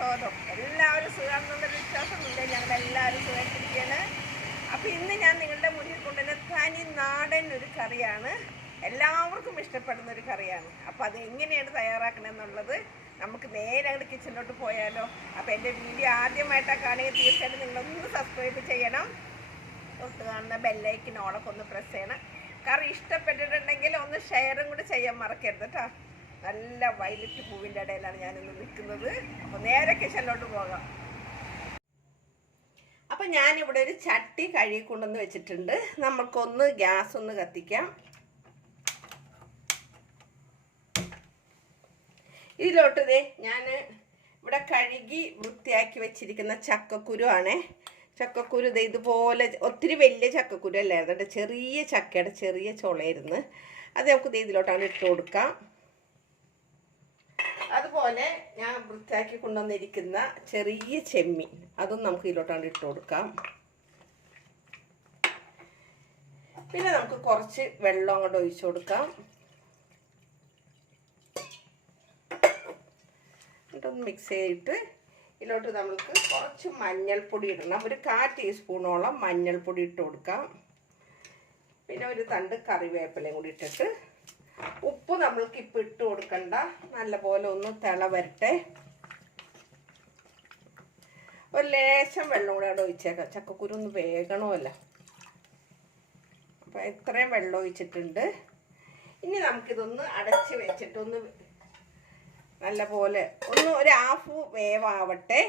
സ്വാഗതം. എല്ലാവരും സുഖമാണെന്നുള്ളൊരു വിശ്വാസമൊന്നുമില്ല. ഞങ്ങളെല്ലാവരും സുഖമായിട്ടിരിക്കുകയാണ്. അപ്പോൾ ഇന്ന് ഞാൻ നിങ്ങളുടെ മുന്നിൽ കൊണ്ടുവരുന്ന തനി നാടൻ ഒരു കറിയാണ്. എല്ലാവർക്കും ഇഷ്ടപ്പെടുന്ന ഒരു കറിയാണ്. അപ്പോൾ അത് എങ്ങനെയാണ് തയ്യാറാക്കണമെന്നുള്ളത് നമുക്ക് നേരെ അങ്ങോട്ട് കിച്ചണിലോട്ട് പോയാലോ. അപ്പോൾ എൻ്റെ വീഡിയോ ആദ്യമായിട്ടാണ് കാണുക, തീർച്ചയായിട്ടും നിങ്ങളൊന്ന് സബ്സ്ക്രൈബ് ചെയ്യണം. തൊട്ട് കാണുന്ന ബെല്ലൈക്കനോടൊക്കെ ഒന്ന് പ്രസ് ചെയ്യണം. കറി ഇഷ്ടപ്പെട്ടിട്ടുണ്ടെങ്കിൽ ഒന്ന് ഷെയറും കൂടി ചെയ്യാൻ മറക്കരുത് കേട്ടോ. നല്ല വയലറ്റ് പൂവിൻ്റെ ഇടയിലാണ് ഞാനിന്ന് നിൽക്കുന്നത്. അപ്പോൾ നേരെ കിച്ചണിലോട്ട് പോകാം. അപ്പം ഞാനിവിടെ ഒരു ചട്ടി കഴുകി കൊണ്ടുവന്ന് വെച്ചിട്ടുണ്ട്. നമുക്കൊന്ന് ഗ്യാസ് ഒന്ന് കത്തിക്കാം. ഇതിലോട്ട് ഞാൻ ഇവിടെ കഴുകി വൃത്തിയാക്കി വെച്ചിരിക്കുന്ന ചക്കക്കുരു ആണേ. ചക്കക്കുരു ഇതുപോലെ ഒത്തിരി വലിയ ചക്കക്കുരു അല്ലേ, അതുകൊണ്ട് ചെറിയ ചക്കയുടെ ചെറിയ ചുളയിരുന്ന് അത് നമുക്ക് ഇതിലോട്ടാണ് ഇട്ട് കൊടുക്കാം. അതുപോലെ ഞാൻ വൃത്തിയാക്കി കൊണ്ടുവന്നിരിക്കുന്ന ചെറിയ ചെമ്മീൻ അതും നമുക്ക് ഇതിലോട്ടാണ് ഇട്ട് കൊടുക്കാം. പിന്നെ നമുക്ക് കുറച്ച് വെള്ളം അങ്ങോട്ട് ഒഴിച്ചു കൊടുക്കാം. എന്നിട്ടൊന്ന് മിക്സ് ചെയ്തിട്ട് ഇതിലോട്ട് നമുക്ക് കുറച്ച് മഞ്ഞൾപ്പൊടി ഇടണം. ഒരു 1/4 ടീസ്പൂണോളം മഞ്ഞൾപ്പൊടി ഇട്ട് കൊടുക്കാം. പിന്നെ ഒരു തണ്ട് കറിവേപ്പിലയും കൂടി ഇട്ടിട്ട് ഉപ്പ് നമ്മൾക്ക് ഇപ്പം ഇട്ട് കൊടുക്കണ്ട, നല്ലപോലെ ഒന്ന് തിള വരട്ടെ. ഒരു ലേശം വെള്ളം കൂടെ അവിടെ ഒഴിച്ചേക്കാം, ചക്കക്കുരു ഒന്ന് വേകണമല്ലോ. അപ്പം ഇത്രയും വെള്ളം ഒഴിച്ചിട്ടുണ്ട്. ഇനി നമുക്കിതൊന്ന് അടച്ച് വെച്ചിട്ടൊന്ന് നല്ലപോലെ ഒരു 1/2 വേവാവട്ടെ.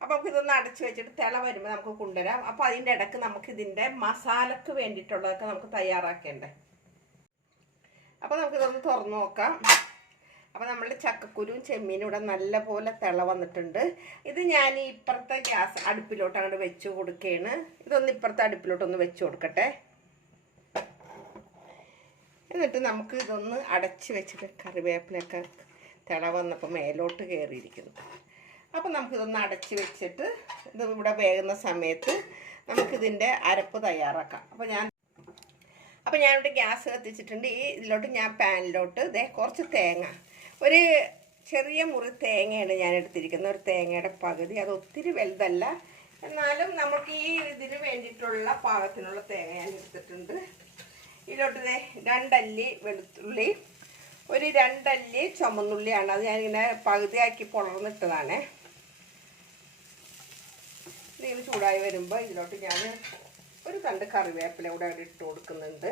അപ്പോൾ നമുക്കിതൊന്ന് അടച്ച് വെച്ചിട്ട് തിള വരുമ്പോൾ നമുക്ക് കൊണ്ടുവരാം. അപ്പോൾ അതിൻ്റെ ഇടയ്ക്ക് നമുക്കിതിൻ്റെ മസാലക്ക് വേണ്ടിയിട്ടുള്ളതൊക്കെ നമുക്ക് തയ്യാറാക്കേണ്ടേ. അപ്പോൾ നമുക്കിതൊന്ന് തുറന്ന് നോക്കാം. അപ്പോൾ നമ്മളുടെ ചക്കക്കുരുവും ചെമ്മീനും ഇവിടെ നല്ലപോലെ തിള വന്നിട്ടുണ്ട്. ഇത് ഞാൻ ഇപ്പുറത്തെ ഗ്യാസ് അടുപ്പിലോട്ട് അങ്ങോട്ട് വെച്ച് കൊടുക്കുകയാണ്. ഇതൊന്ന് ഇപ്പുറത്തെ അടുപ്പിലോട്ടൊന്ന് വെച്ച് കൊടുക്കട്ടെ. എന്നിട്ട് നമുക്ക് ഇതൊന്ന് അടച്ച് വെച്ചിട്ട് കറിവേപ്പിലൊക്കെ തിള വന്നപ്പോൾ മേലോട്ട് കയറിയിരിക്കുന്നു. അപ്പോൾ നമുക്കിതൊന്ന് അടച്ച് വെച്ചിട്ട് ഇത് ഇവിടെ വേകുന്ന സമയത്ത് നമുക്കിതിൻ്റെ അരപ്പ് തയ്യാറാക്കാം. അപ്പോൾ ഞാനിവിടെ ഗ്യാസ് കത്തിച്ചിട്ടുണ്ട്. ഇതിലോട്ട് ഞാൻ പാനിലോട്ട് കുറച്ച് തേങ്ങ, ഒരു ചെറിയ മുറി തേങ്ങയാണ് ഞാൻ എടുത്തിരിക്കുന്നത്. ഒരു തേങ്ങയുടെ പകുതി, അത് ഒത്തിരി വലുതല്ല, എന്നാലും നമുക്ക് ഈ ഇതിന് വേണ്ടിയിട്ടുള്ള പാകത്തിനുള്ള തേങ്ങ ഞാൻ എടുത്തിട്ടുണ്ട്. ഇതിലോട്ട് 2 അല്ലി വെളുത്തുള്ളി, ഒരു 2 അല്ലി ചുമന്നുള്ളിയാണ്. അത് ഞാനിങ്ങനെ പകുതിയാക്കി പൊളർന്നിട്ടതാണ്. ഇതിന് ചൂടായി വരുമ്പോൾ ഇതിലോട്ട് ഞാൻ ഒരു തണ്ട് കറിവേപ്പില കൂടെ അവിടെ ഇട്ട് കൊടുക്കുന്നുണ്ട്.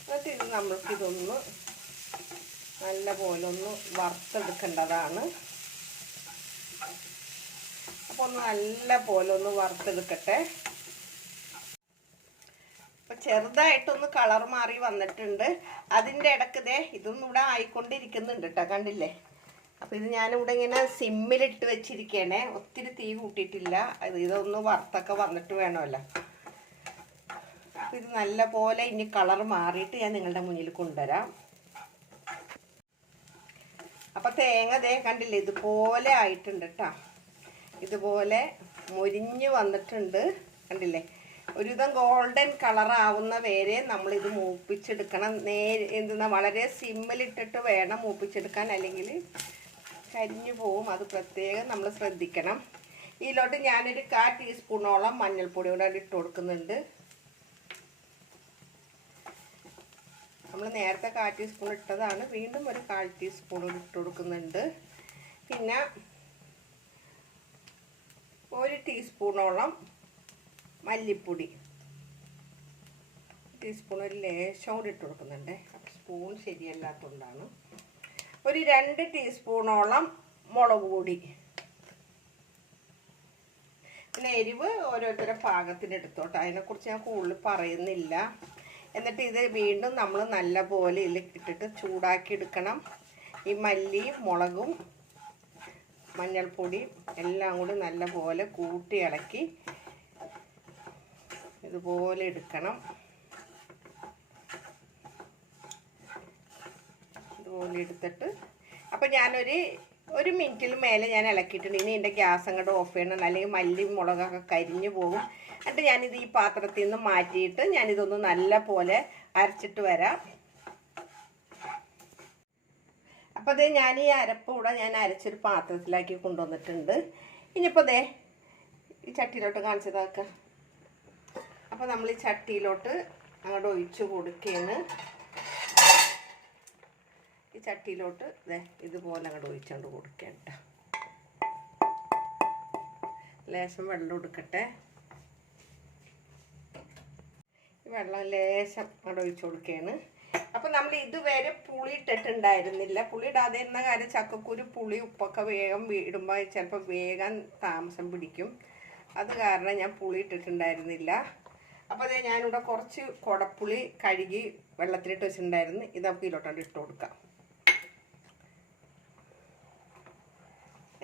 എന്നിട്ട് ഇത് നമ്മൾക്കിതൊന്ന് നല്ല പോലെ ഒന്ന് വറുത്തെടുക്കേണ്ടതാണ്. അപ്പോൾ ഒന്ന് നല്ല പോലെ ഒന്ന് വറുത്തെടുക്കട്ടെ. അപ്പോൾ ചെറുതായിട്ടൊന്ന് കളർ മാറി വന്നിട്ടുണ്ട്. അതിൻ്റെ ഇടയ്ക്ക് ഇതൊന്നും ഇവിടെ ആയിക്കൊണ്ടിരിക്കുന്നുണ്ട് കേട്ടോ, കണ്ടില്ലേ. അപ്പോൾ ഇത് ഞാനിവിടെ ഇങ്ങനെ സിമ്മിലിട്ട് വെച്ചിരിക്കണേ, ഒത്തിരി തീ കൂട്ടിയിട്ടില്ല. ഇതൊന്ന് വറുത്തൊക്കെ വന്നിട്ട് വേണമല്ലോ. അപ്പോൾ ഇത് നല്ല പോലെ ഇനി കളർ മാറിയിട്ട് ഞാൻ നിങ്ങളുടെ മുന്നിൽ കൊണ്ടുവരാം. അപ്പോൾ തേങ്ങ കണ്ടില്ലേ, ഇതുപോലെ ആയിട്ടുണ്ട് കേട്ടോ. ഇതുപോലെ മൊരിഞ്ഞ് വന്നിട്ടുണ്ട്, കണ്ടില്ലേ. ഒരുവിധം ഗോൾഡൻ കളർ ആവുന്ന വരെ നമ്മളിത് മൂപ്പിച്ചെടുക്കണം. വളരെ സിമ്മിലിട്ടിട്ട് വേണം മൂപ്പിച്ചെടുക്കാൻ, അല്ലെങ്കിൽ കരിഞ്ഞു പോവും. അത് പ്രത്യേകം നമ്മൾ ശ്രദ്ധിക്കണം. ഇതിലോട്ട് ഞാനൊരു 1/4 ടീസ്പൂണോളം മഞ്ഞൾപ്പൊടി കൂടെ ഇട്ട് കൊടുക്കുന്നുണ്ട്. നമ്മൾ നേരത്തെ 1/4 ടീസ്പൂൺ ഇട്ടതാണ്, വീണ്ടും ഒരു 1/4 ടീസ്പൂൺ ഇട്ട് കൊടുക്കുന്നുണ്ട്. പിന്നെ 1 ടീസ്പൂണോളം മല്ലിപ്പൊടി, ടീസ്പൂൺ ഒരു ലേശം കൂടി ഇട്ട് കൊടുക്കുന്നുണ്ട്. അപ്പം സ്പൂൺ ശരിയല്ലാത്തതുകൊണ്ടാണ്. ഒരു 2 ടീസ്പൂണോളം മുളക് പൊടി. പിന്നെ എരിവ് ഓരോരുത്തരുടെ പാകത്തിന് എടുത്തോട്ടെ, അതിനെക്കുറിച്ച് ഞാൻ കൂടുതൽ പറയുന്നില്ല. എന്നിട്ട് ഇത് വീണ്ടും നമ്മൾ നല്ല പോലെ ഇതിൽ ഇട്ടിട്ട് ചൂടാക്കി എടുക്കണം. ഈ മല്ലിയും മുളകും മഞ്ഞൾപ്പൊടിയും എല്ലാം കൂടി നല്ല പോലെ കൂട്ടി ഇളക്കി ഇതുപോലെ എടുക്കണം. ഇതുപോലെ എടുത്തിട്ട് അപ്പോൾ ഒരു മിനിറ്റിൽ മേലെ ഞാൻ ഇളക്കിയിട്ടുണ്ട്. ഇനി എൻ്റെ ഗ്യാസ് അങ്ങോട്ട് ഓഫ് ചെയ്യണം, അല്ലെങ്കിൽ മല്ലി മുളകൊക്കെ കരിഞ്ഞു പോകും. എന്നിട്ട് ഞാനിത് ഈ പാത്രത്തിൽ നിന്ന് മാറ്റിയിട്ട് ഞാനിതൊന്ന് നല്ല പോലെ അരച്ചിട്ട് വരാം. അപ്പോൾ അതേ ഞാൻ ഈ അരപ്പ് കൂടെ ഞാൻ അരച്ചൊരു പാത്രത്തിലാക്കി കൊണ്ടുവന്നിട്ടുണ്ട്. ഇനിയിപ്പോൾ ദേ ഈ ചട്ടിയിലോട്ട് കാണിച്ചതാക്കാം. അപ്പോൾ നമ്മൾ ഈ ചട്ടിയിലോട്ട് അങ്ങോട്ട് ഒഴിച്ച് കൊടുക്കുകയാണ്. ഈ ചട്ടിയിലോട്ട് ദേ ഇതുപോലെ അങ്ങോട്ട് ഒഴിച്ചുകൊണ്ട് കൊടുക്കേണ്ട. ലേശം വെള്ളം എടുക്കട്ടെ. വെള്ളം ലേശം അങ്ങോട്ട് ഒഴിച്ച് കൊടുക്കുകയാണ്. അപ്പം നമ്മൾ ഇതുവരെ പുളി ഇട്ടിട്ടുണ്ടായിരുന്നില്ല. പുളി ഇടാതെ ഇരുന്ന കാര്യം ചക്കക്കുരു പുളി ഉപ്പൊക്കെ വേഗം ഇടുമ്പോൾ ചിലപ്പോൾ വേഗം താമസം പിടിക്കും. അത് കാരണം ഞാൻ പുളി ഇട്ടിട്ടുണ്ടായിരുന്നില്ല. അപ്പോൾ അതേ ഞാനിവിടെ കുറച്ച് കുടപ്പുളി കഴുകി വെള്ളത്തിലിട്ട് വെച്ചിട്ടുണ്ടായിരുന്നു. ഇത് നമുക്ക് ഇതിലോട്ടാണ്ട് ഇട്ട് കൊടുക്കാം.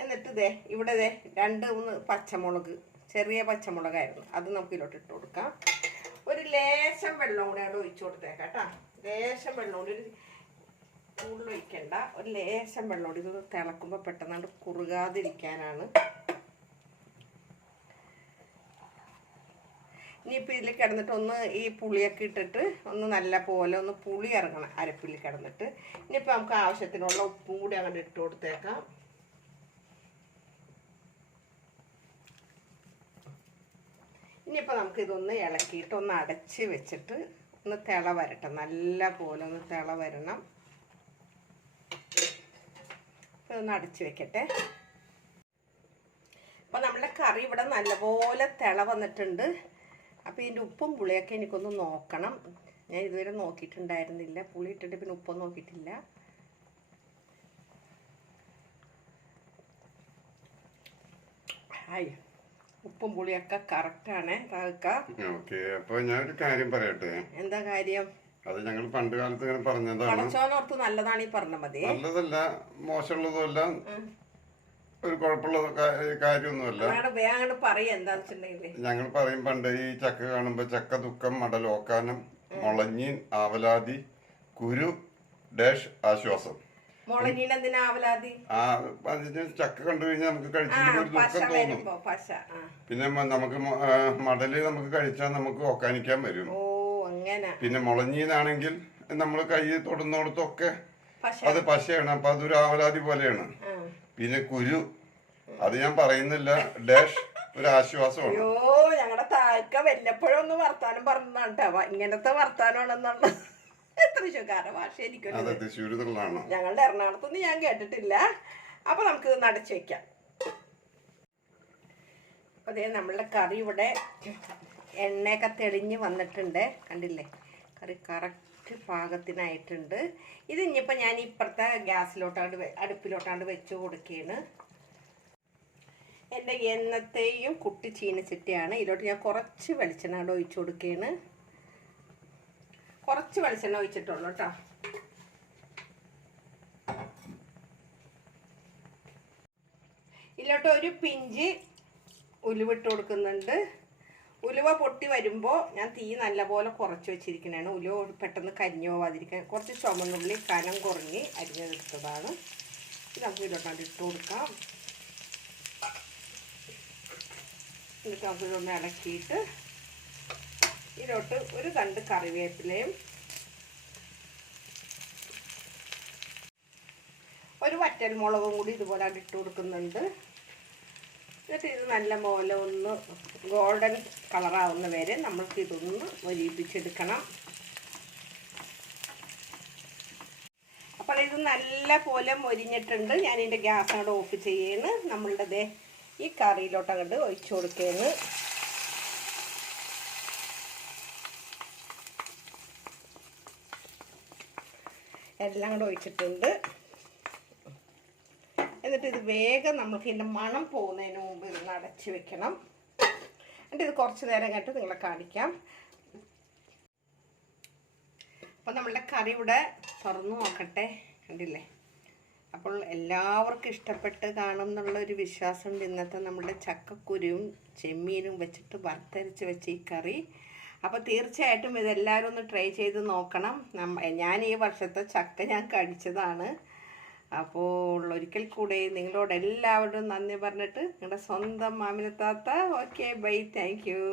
എന്നിട്ട് ദേ ഇവിടെ ദേ 2-3 പച്ചമുളക്, ചെറിയ പച്ചമുളകായിരുന്നു, അത് നമുക്ക് ഇതിലോട്ട് ഇട്ട് കൊടുക്കാം. ഒരു ലേശം വെള്ളം കൂടെ അവിടെ ഒഴിച്ചു കൊടുത്തേക്കാം കേട്ടോ. ലേശം വെള്ളം കൂടി, കൂടുതൽ ഒഴിക്കണ്ട, ഒരു ലേശം വെള്ളം കൂടി. ഇത് തിളക്കുമ്പോൾ പെട്ടെന്ന് കുറുകാതിരിക്കാനാണ്. ഇനിയിപ്പോൾ ഇതിൽ കിടന്നിട്ട് ഒന്ന് ഈ പുളിയൊക്കെ ഇട്ടിട്ട് ഒന്ന് നല്ല പോലെ ഒന്ന് പുളി ഇറങ്ങണം അരപ്പിൽ കിടന്നിട്ട്. ഇനിയിപ്പോൾ നമുക്ക് ആവശ്യത്തിനുള്ള ഉപ്പും കൂടി അങ്ങോട്ട് ഇട്ട് കൊടുത്തേക്കാം. ഇനിയിപ്പോൾ നമുക്ക് ഇതൊന്ന് ഇളക്കിയിട്ട് ഒന്ന് അടച്ച് വെച്ചിട്ട് ഒന്ന് തിള വരട്ടെ. നല്ല പോലെ ഒന്ന് തിള വരണം. ഇതൊന്ന് അടച്ച് വെക്കട്ടെ. അപ്പോൾ നമ്മുടെ കറി ഇവിടെ നല്ലപോലെ തിള വന്നിട്ടുണ്ട്. അപ്പോൾ ഇതിൻ്റെ ഉപ്പും പുളിയൊക്കെ എനിക്കൊന്ന് നോക്കണം. ഞാൻ ഇതുവരെ നോക്കിയിട്ടുണ്ടായിരുന്നില്ല. പുളി ഇട്ടിട്ട് പിന്നെ ഉപ്പൊന്നും നോക്കിയിട്ടില്ല. ഹായ്, ഉപ്പും പുളിയൊക്കെ കറക്റ്റാണ്. ഓക്കെ. അപ്പോൾ ഞാനൊരു കാര്യം പറയട്ടെ. എന്താ കാര്യം? അത് ഞങ്ങൾ പണ്ട് കാലത്ത് ഇങ്ങനെ പറഞ്ഞതാണ്. പടച്ചോനോർത്ത് നല്ലതാണ് ഈ പറഞ്ഞ മതി. നല്ലതല്ല, മോശമുള്ളതുമല്ല, ഒരു കുഴപ്പമുള്ള കാര്യമൊന്നുമല്ല. ഞങ്ങൾ പറയും പണ്ട് ഈ ചക്ക കാണുമ്പോ ചക്ക ദുഃഖം മടലോക്കാനം മുളഞ്ഞീൻ ആവലാതി കുരു ഡാഷ് ആശ്വാസം. ചക്ക കണ്ടു കഴിഞ്ഞാൽ നമുക്ക് കഴിച്ചിട്ട് ഒരു ദുഃഖം തോന്നും. പിന്നെ നമുക്ക് മടല് നമുക്ക് കഴിച്ചാൽ നമുക്ക് ഓക്കാനിക്കാൻ വരും. പിന്നെ മുളഞ്ഞീനാണെങ്കിൽ നമ്മൾ കൈ തൊടുന്നിടത്തൊക്കെ അത് പശയാണ്. അപ്പൊ അതൊരു ആവലാതി പോലെയാണ്. പിന്നെ കുരു, അത് ഞാൻ പറയുന്നില്ല, ഡാഷ് ഒരു ആശ്വാസമാണ്. അയ്യോ, ഞങ്ങളുടെ താഴ്ക്ക വല്ലപ്പോഴും ഒന്ന് വർത്താനം പറഞ്ഞാട്ടാ. ഇങ്ങനത്തെ വർത്താനമാണെന്നുള്ള തൃശ്ശൂർക്കാരുടെ ഭാഷ എനിക്കൊരു, ഞങ്ങളുടെ എറണാകുളത്തൊന്നും ഞാൻ കേട്ടിട്ടില്ല. അപ്പൊ നമുക്ക് ഇത് അടച്ചു വെക്കാം. അപ്പൊ അതേ നമ്മളുടെ കറി ഇവിടെ എണ്ണയൊക്കെ തെളിഞ്ഞ് വന്നിട്ടുണ്ട്. കണ്ടില്ലേ, കറി കറക്റ്റ് പാകത്തിനായിട്ടുണ്ട്. ഇത് ഇനിയിപ്പോൾ ഞാൻ ഇപ്പുറത്തെ ഗ്യാസിലോട്ടാണ്ട് അടുപ്പിലോട്ടാണ്ട് വെച്ച് കൊടുക്കുകയാണ്. എൻ്റെ എന്നത്തെയും കുട്ടി ചീനച്ചട്ടിയാണ്. ഇതിലോട്ട് ഞാൻ കുറച്ച് വെളിച്ചെണ്ണ ഒഴിച്ചു കൊടുക്കുകയാണ്. കുറച്ച് വെളിച്ചെണ്ണ ഒഴിച്ചിട്ടുള്ളൂ കേട്ടോ. ഇതിലോട്ട് ഒരു പിഞ്ച് ഉലുവിട്ട് കൊടുക്കുന്നുണ്ട്. ഉലുവ പൊട്ടി വരുമ്പോൾ ഞാൻ തീ നല്ലപോലെ കുറച്ച് വെച്ചിരിക്കുന്നതാണ്. ഉലുവ പെട്ടെന്ന് കരിഞ്ഞു പോവാതിരിക്കാൻ കുറച്ച് ചുമന്നുള്ളി കനം കുറഞ്ഞ് അരിഞ്ഞെടുത്തതാണ്. ഇത് നമുക്ക് ഇതിലോട്ടാണ്ട് ഇട്ട് കൊടുക്കാം. എന്നിട്ട് നമുക്ക് ഇതൊന്ന് ഇളക്കിയിട്ട് ഇതിലോട്ട് ഒരു 2 കറിവേപ്പിലയും ഒരു വറ്റൽമുളകും കൂടി ഇതുപോലെ ഇട്ട് കൊടുക്കുന്നുണ്ട്. എന്നിട്ട് ഇത് നല്ല പോലെ ഒന്ന് ഗോൾഡൻ കളറാവുന്ന വരെ നമ്മൾക്ക് ഇതൊന്ന് മൊരിയിപ്പിച്ചെടുക്കണം. അപ്പോൾ ഇത് നല്ല പോലെ മൊരിഞ്ഞിട്ടുണ്ട്. ഞാനിതിൻ്റെ ഗ്യാസ് അങ്ങോട്ട് ഓഫ് ചെയ്യാണ്. നമ്മളുടെ ഈ കറിയിലോട്ട് അങ്ങോട്ട് ഒഴിച്ചു കൊടുക്കുകയാണ്. എല്ലാം കൂടെ ഒഴിച്ചിട്ടുണ്ട്. എന്നിട്ട് ഇത് വേഗം നമുക്ക് ഇതിൻ്റെ മണം പോകുന്നതിന് മുമ്പ് ഇതൊന്ന് അടച്ച് വെക്കണം. എന്നിട്ട് ഇത് കുറച്ച് നേരം കഴിഞ്ഞിട്ട് നിങ്ങളെ കാണിക്കാം. അപ്പം നമ്മളുടെ കറി ഇവിടെ തുറന്നു നോക്കട്ടെ. കണ്ടില്ലേ? അപ്പോൾ എല്ലാവർക്കും ഇഷ്ടപ്പെട്ട് കാണും എന്നുള്ളൊരു വിശ്വാസമുണ്ട്. ഇന്നത്തെ നമ്മുടെ ചക്കക്കുരുവും ചെമ്മീനും വെച്ചിട്ട് വറുത്തരച്ച് വെച്ച ഈ കറി. അപ്പോൾ തീർച്ചയായിട്ടും ഇതെല്ലാവരും ഒന്ന് ട്രൈ ചെയ്ത് നോക്കണം. ഞാൻ ഈ വർഷത്തെ ചക്ക ഞാൻ കഴിച്ചതാണ്. അപ്പോൾ ഒരിക്കൽ കൂടെ നിങ്ങളോട് എല്ലാവരോടും നന്ദി പറഞ്ഞിട്ട് നിങ്ങളുടെ സ്വന്തം മാമിന താത്ത. Okay, bye, thank U.